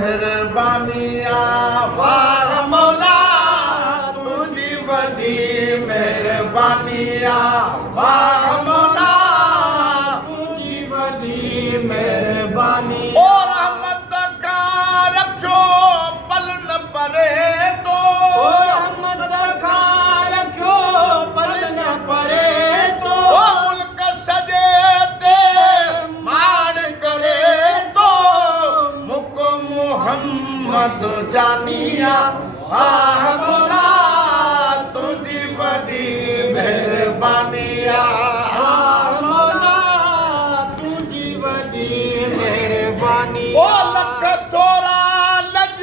मेहरबानिया वाह मौला तुझी वॾी मेहरबानिया वाह मौला तुझी वॾी मेहरबानी ओ रहमत का रखो पल न परे तो ओ रहमत का रखो पल न परे तो ओ मुल्क सजे ते मान करे तो मुक मोहम्मद जानिया वाह मौला तुझी वॾी मेहरबानिया वाह मौला तुझी वॾी मेहरबानी ओ लख थोरा लज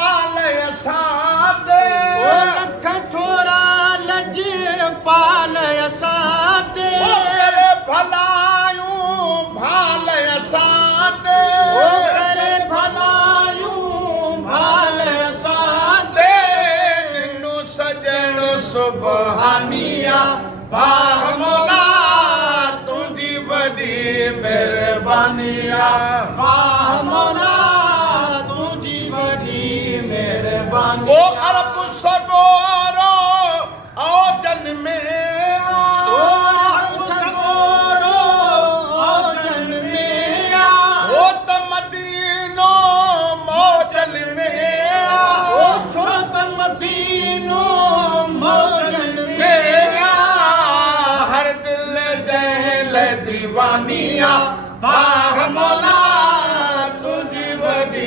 पाल असां ते ओ लख थोरा लज पाल असां ते ओ करे भलायूं भाल असां ते ओ करे भलायूं भाल असां ते जिनो सजण सुबहानिया वाह मौला तुझी वॾी मेहरबानिया वाह मौला तुझी वॾी मेहरबानी ओ अरब सगोरो औजन में ओ अरब सगोरो औजन में ओ त मदीनो मौजन में ओ छो त मदीनो मौजन में हर दिल जहल दीवानिया वाह मौला तुझी वॾी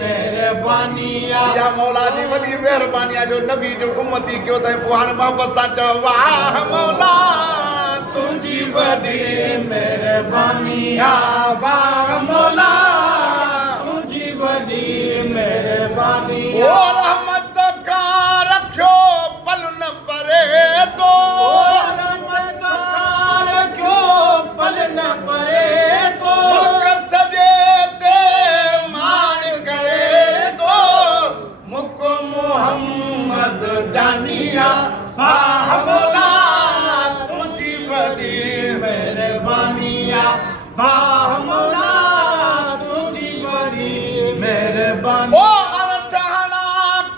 मेहरबानिया या मौला जी वॾी मेहरबानिया जो नबी जो उम्मती कयो त पोइ हाणे मोहब्बत सां चओ वाह मौला तुझी वॾी मेहरबानिया वाह मौला तुझी वॾी मेहरबानी ओ रहमत का रखो पल न परे तो ओ रहमत का रखो पल न परे तो मुल्क सजे ते मान करे तो मुक मोहम्मद जानिया वाह मौला तुझी वॾी मेहरबानिया वाह मौला तुझी वॾी मेहरबानी ओ अणठहणा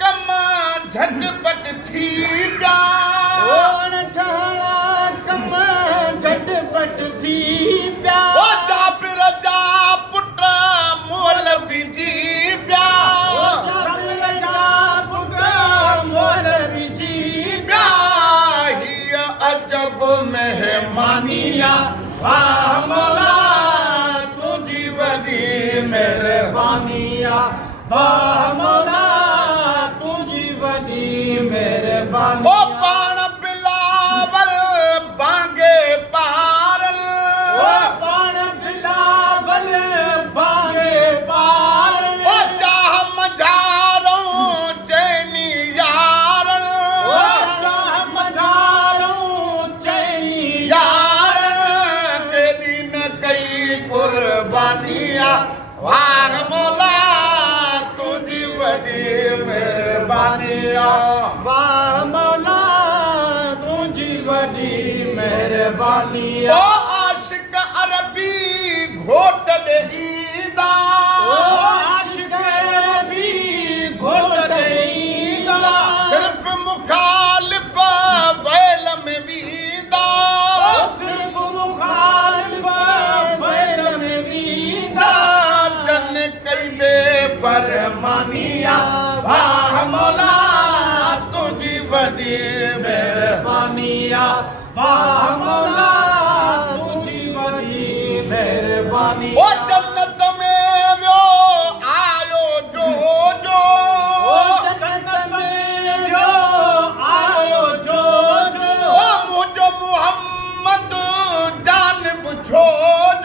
कम झटपट थी पिया ओ अणठहणा कम झटपट थी पिया ओ जाबिर जा पुट मोल विझी पिया ओ जाबिर जा पुट मोल विझी पिया हीअ अजब मेहमानिया वाह मौला तुझी वॾी मेहरबानिया वाह मौला तुझी वॾी मेहरबानी ओ पाण बिलावल बांगे पारल ओ पाण बिलावल बांगे पारल ओ चाह मझारो चैनी यारल ओ चाह मझारो चैनी यारल तेरी न कई कुर्बानिया वाह मौला तुझी वॾी मेहरबानिया वाह मौला तुझी वॾी मेहरबानिया ओ आशिक अरबी घोट ॾेईंदा ओ आशिक अरबी घोट ॾेईंदा सिर्फ़ मुखालिफ़ वैल में वींदा ओ सिर्फ़ मुखालिफ़ वैल में वींदा जन कई बेफ़रमानिया वाह मौला तुझी वॾी मेहरबानिया वाह मौला तुझी वॾी मेहरबानी ओ जन्नत में वियो आयो जो जो ओ जन्नत में वियो आयो जो जो ओ मुंहिंजो मुहम्मद जानिब छो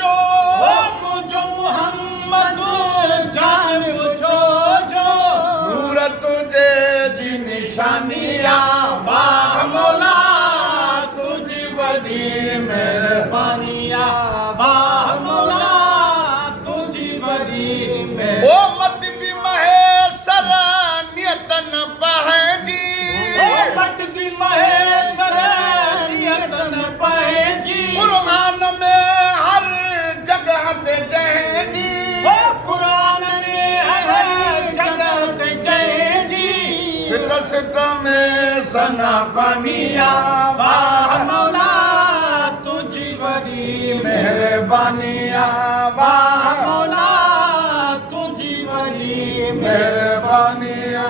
जो ओ मुंहिंजो मुहम्मद जानिब छो जो नूर तुझे जी निशानिया वाह मौला तुझी वॾी दस्त में सना कमिया वाह मौला तुझी वॾी मेहरबानिया वाह मौला तुझी वॾी मेहरबानिया